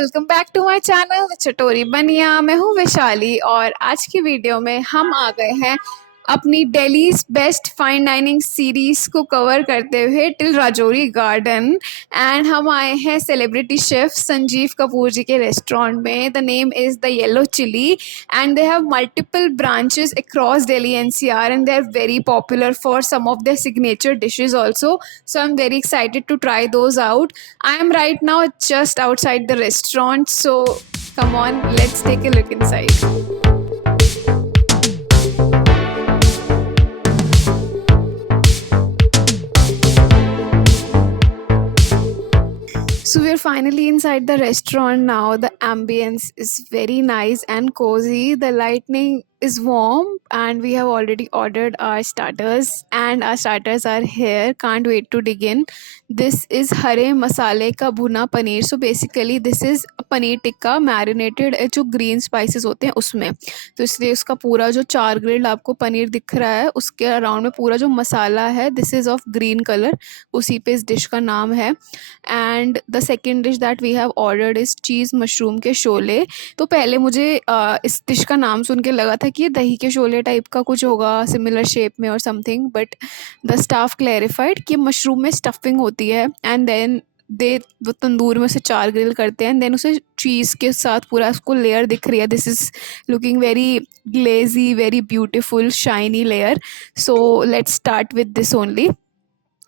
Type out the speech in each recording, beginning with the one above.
Welcome back to my channel Chatori Baniya. मैं हूँ वैशाली और आज की वीडियो में हम आ गए हैं अपनी Delhi's best fine dining series को कवर करते हुए टिल राजौरी गार्डन। एंड हम आए हैं सेलिब्रिटी शेफ संजीव कपूर जी के रेस्टोरेंट में। The name is the Yellow Chilli and they have multiple branches across Delhi NCR and they are very popular for some of their signature dishes also. So I'm very excited to try those out. I am right now just outside the restaurant, so come on, let's take a look inside. So we're finally inside the restaurant now. The ambience is very nice and cozy. The lighting is warm and we have already ordered our starters and our starters are here. Can't wait to dig in. This is hare masale ka bhuna paneer. So basically this is paneer tikka marinated जो green spices होते हैं उसमें, तो इसलिए उसका पूरा जो चार ग्रिल्ड आपको पनीर दिख रहा है उसके अराउंड में पूरा जो मसाला है this is of green colour, उसी पे इस डिश का नाम है। And the second dish that we have ordered is cheese mushroom के शोले। तो पहले मुझे इस डिश का नाम सुन के लगा था कि ये दही के शोले टाइप का कुछ होगा सिमिलर शेप में और something, but the staff clarified कि मशरूम में स्टफिंग होती है एंड देन वो तंदूर में उसे चार ग्रिल करते हैं, देन उसे चीज़ के साथ पूरा उसको लेयर दिख रही है। This is looking very Galeazzi, very beautiful shiny layer. So let's start with this only.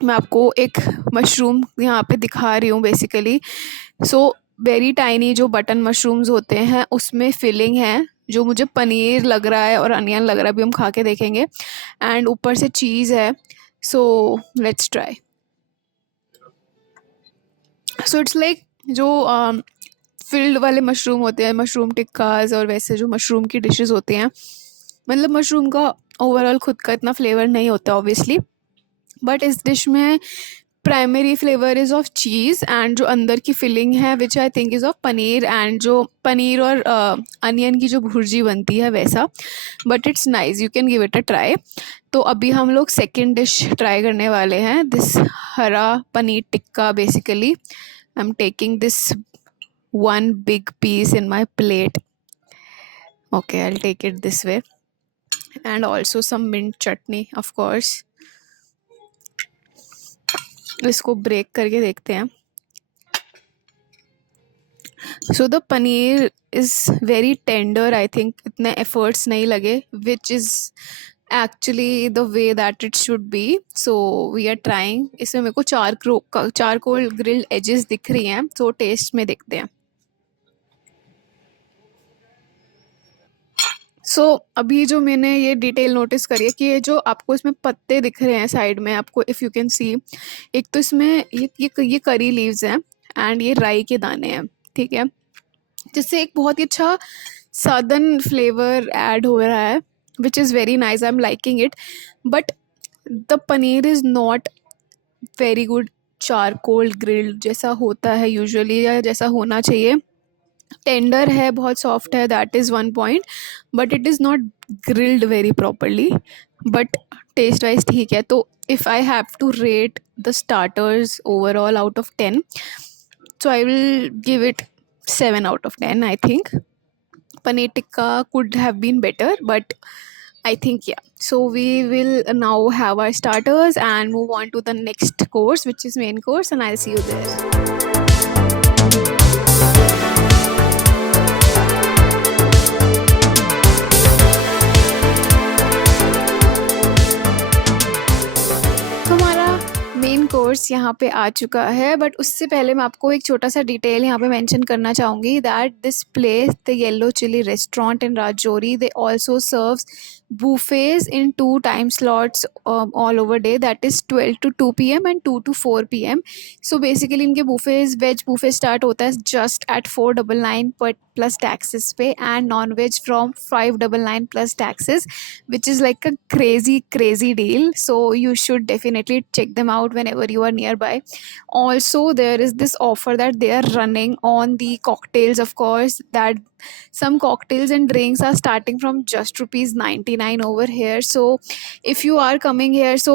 मैं आपको एक मशरूम यहाँ पे दिखा रही हूँ बेसिकली। सो वेरी टाइनी जो बटन मशरूम्स होते हैं उसमें फिलिंग है जो मुझे पनीर लग रहा है और अनियन लग रहा है, अभी हम खा के देखेंगे। एंड ऊपर से चीज़ है। So let's try. So it's like जो फिल्ड वाले मशरूम होते हैं, मशरूम टिक्काज और वैसे जो मशरूम की डिशेस होती हैं, मतलब मशरूम का ओवरऑल खुद का इतना फ्लेवर नहीं होता ऑब्वियसली, बट इस डिश में primary flavour is of cheese and जो अंदर की फिलिंग है which I think is of paneer, and जो पनीर और अनियन की जो भुर्जी बनती है वैसा, but it's nice, you can give it a try. तो अभी हम लोग सेकेंड डिश ट्राई करने वाले हैं, दिस हरा paneer tikka. Basically I am taking this one big piece in my plate. Okay, I'll take it this way. And also some mint chutney, of course. इसको break करके देखते हैं। So the paneer is very tender, I think इतने efforts नहीं लगे, which is actually the way that it should be. So we are trying. इसमें मेरे को चारकोल ग्रिल्ड एजेस दिख रही हैं, so टेस्ट में देखते हैं। सो अभी जो मैंने ये डिटेल नोटिस करी है कि ये जो आपको इसमें पत्ते दिख रहे हैं साइड में, आपको इफ़ यू कैन सी, एक तो इसमें ये करी लीव्स हैं एंड ये राई के दाने हैं, ठीक है, जिससे एक बहुत ही अच्छा सदर्न फ्लेवर ऐड हो रहा है which is very nice, I am liking it. But the paneer is not very good charcoal grilled जैसा होता है यूजुअली, या जैसा होना चाहिए। टेंडर है, बहुत सॉफ्ट है, that is one point, but it is not grilled very properly, but taste wise ठीक है। तो if I have to rate the starters overall out of 10, so I will give it 7 out of 10. I think paneer tikka could have been better, but I think yeah. So we will now have our starters and move on to the next course, which is main course, and I'll see you there. Main course यहाँ पे आ चुका है, but उससे पहले मैं आपको एक छोटा सा डिटेल यहाँ पे मेंशन करना चाहूँगी that this place the Yellow Chilli restaurant in Rajouri, they also serves buffets in 2 time slots all over day, that is 12 to 2 p.m. and 2 to 4 p.m. So basically इनके buffets, वेज buffet start होता है just at 499 पर plus taxes पे, and non veg from 599 plus taxes, which is like a crazy deal. So you should definitely check them out whenever you are nearby. Also there is this offer that they are running on the cocktails, of course, that some cocktails and drinks are starting from just rupees 99 over here. So if you are coming here, so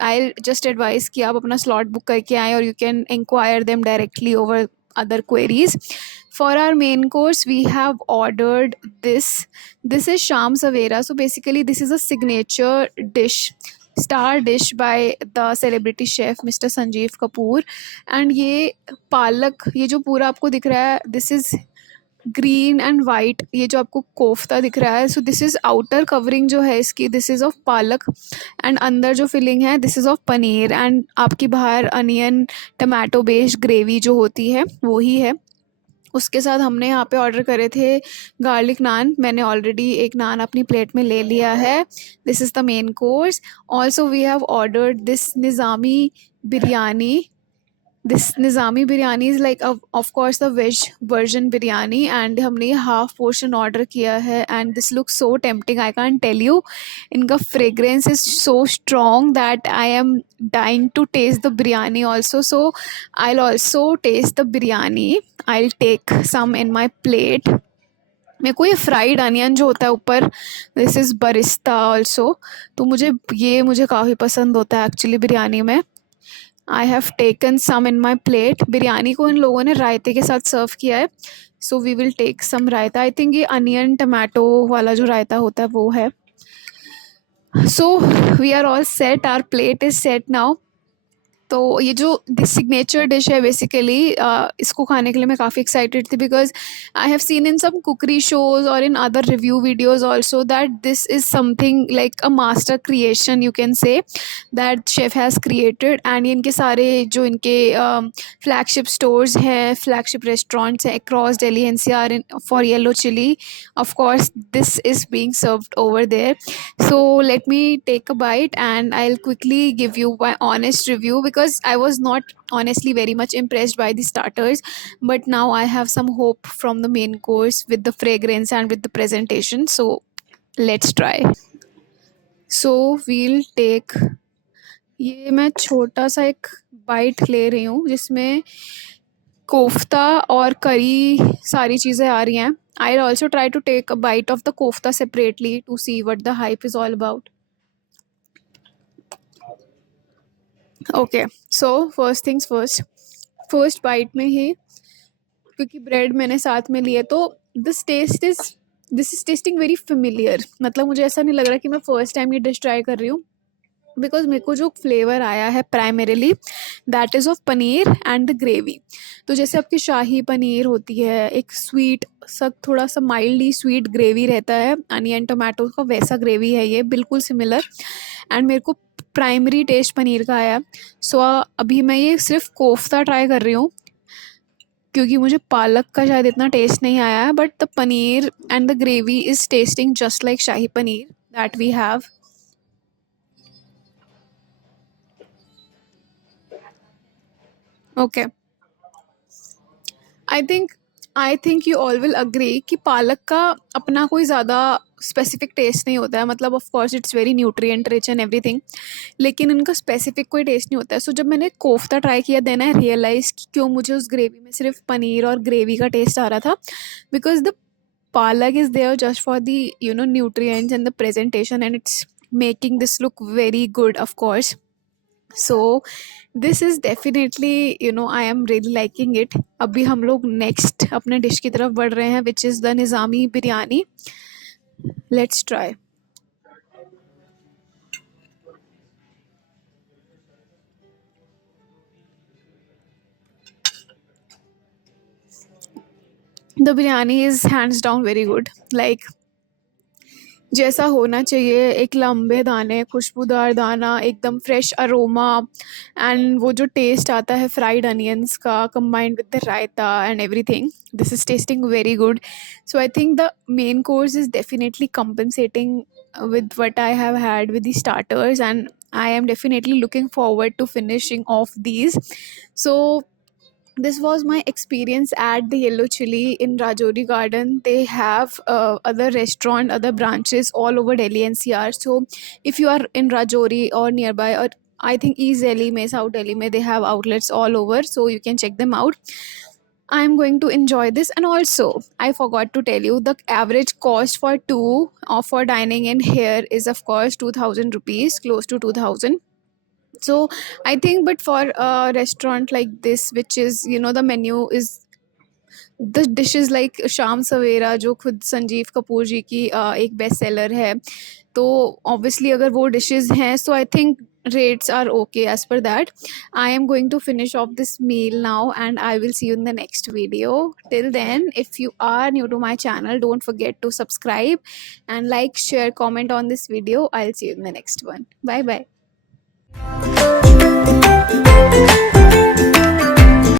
I'll just advise कि आप अपना slot book करके आएं, or you can inquire them directly over other queries. For our main course, we have ordered this. This is Sham Savera. So basically, this is a signature dish, star dish by the celebrity chef Mr. Sanjeev Kapoor. And ये पालक, ये जो पूरा आपको दिख रहा है, this is green and white, ये जो आपको कोफ्ता दिख रहा है, so this is outer covering जो है इसकी, दिस इज ऑफ पालक, एंड अंदर जो फिलिंग है this is of paneer, and आपकी बाहर अनियन टमाटो बेस्ड ग्रेवी जो होती है वो ही है। उसके साथ हमने यहाँ पे ऑर्डर करे थे गार्लिक नान। मैंने ऑलरेडी एक नान अपनी प्लेट में ले लिया है। This is the main course. Also we have ordered this Nizami biryani. This Nizami biryani is like of course the veg version biryani, and हमने ये हाफ पोर्शन ऑर्डर किया है, and this look so tempting, I can't tell you. इनका fragrance is so strong that I am dying to taste the biryani also. So I'll also taste the biryani. I'll take some in my plate. मेरे को ये fried onion जो होता है ऊपर, this is Barista also, तो मुझे काफ़ी पसंद होता है एक्चुअली बिरयानी में। I have taken some in my plate. Biryani को इन लोगों ने रायते के साथ सर्व किया है, so we will take some raita. I think ये अनियन टमाटो वाला जो रायता होता है वो है। So we are all set, our plate is set now. तो ये जो सिग्नेचर डिश है बेसिकली, इसको खाने के लिए मैं काफ़ी एक्साइटेड थी, because I have seen in some cookery shows और in other review videos also that this is something like a master creation, you can say that chef has created. And ये इनके सारे जो इनके फ्लैगशिप स्टोर्स हैं, flagship restaurants हैं across Delhi NCR in for Yellow Chilli, of course this is being served over there. So let me take a bite and I'll quickly give you my honest review, because I was not honestly very much impressed by the starters, but now I have some hope from the main course with the fragrance and with the presentation. So let's try. So we'll take, ये मैं छोटा सा एक bite ले रही हूँ जिसमें कोफ्ता और करी सारी चीज़ें आ रही हैं। I'll also try to take a bite of the kofta separately to see what the hype is all about. Okay, so first things first, first bite में ही क्योंकि ब्रेड मैंने साथ में लिए, तो this is tasting very familiar. मतलब मुझे ऐसा नहीं लग रहा कि मैं फर्स्ट टाइम ये डिश ट्राई कर रही हूँ, बिकॉज मेरे को जो फ्लेवर आया है primarily that is of paneer and the gravy. तो जैसे आपकी शाही पनीर होती है, एक स्वीट सा, थोड़ा सा माइल्डली स्वीट ग्रेवी रहता है अनियन टोमेटो का, वैसा ग्रेवी है ये, बिल्कुल सिमिलर। एंड मेरे को प्राइमरी टेस्ट पनीर का आया। सो अभी मैं ये सिर्फ कोफ्ता ट्राई कर रही हूँ क्योंकि मुझे पालक का शायद इतना टेस्ट नहीं आया है, but the paneer and the gravy is tasting just like shahi paneer that we have. Okay, I think you all will agree कि पालक का अपना कोई ज़्यादा स्पेसिफिक टेस्ट नहीं होता है। मतलब of course it's very nutrient rich and everything, लेकिन इनका स्पेसिफिक कोई टेस्ट नहीं होता है। सो जब मैंने कोफ्ता ट्राई किया, देन आई रियलाइज कि क्यों मुझे उस ग्रेवी में सिर्फ पनीर और ग्रेवी का टेस्ट आ रहा था, because the palak is there just for the nutrients and the presentation, and it's making this look very good, of course. So this is definitely, I am really liking it. अभी हम लोग next अपने dish की तरफ बढ़ रहे हैं, which is the Nizami biryani. Let's try. The biryani is hands down very good, like जैसा होना चाहिए। एक लंबे दाने, खुशबूदार दाना, एकदम फ्रेश अरोमा, एंड वो जो टेस्ट आता है फ्राइड अनियंस का combined with the raita and everything, this is testing very good. So I think the main course is definitely compensating with what I have had with the starters, and I am definitely looking forward to finishing off these. So this was my experience at the Yellow Chili in Rajouri Garden. They have other restaurant, other branches all over Delhi NCR. So if you are in Rajouri or nearby, or I think East Delhi mein, South Delhi mein, they have outlets all over, so you can check them out. I'm going to enjoy this. And also, I forgot to tell you, the average cost for two for dining in here is of course 2000 rupees, close to 2000. So I think, but for a restaurant like this, which is, the menu is the dishes like शाम सवेरा जो खुद संजीव कपूर जी की एक best seller है। तो obviously अगर वो dishes हैं so I think rates are okay as per that. I am going to finish off this meal now and I will see you in the next video. Till then, if you are new to my channel, don't forget to subscribe and like, share, comment on this video. I'll see you in the next one. Bye bye.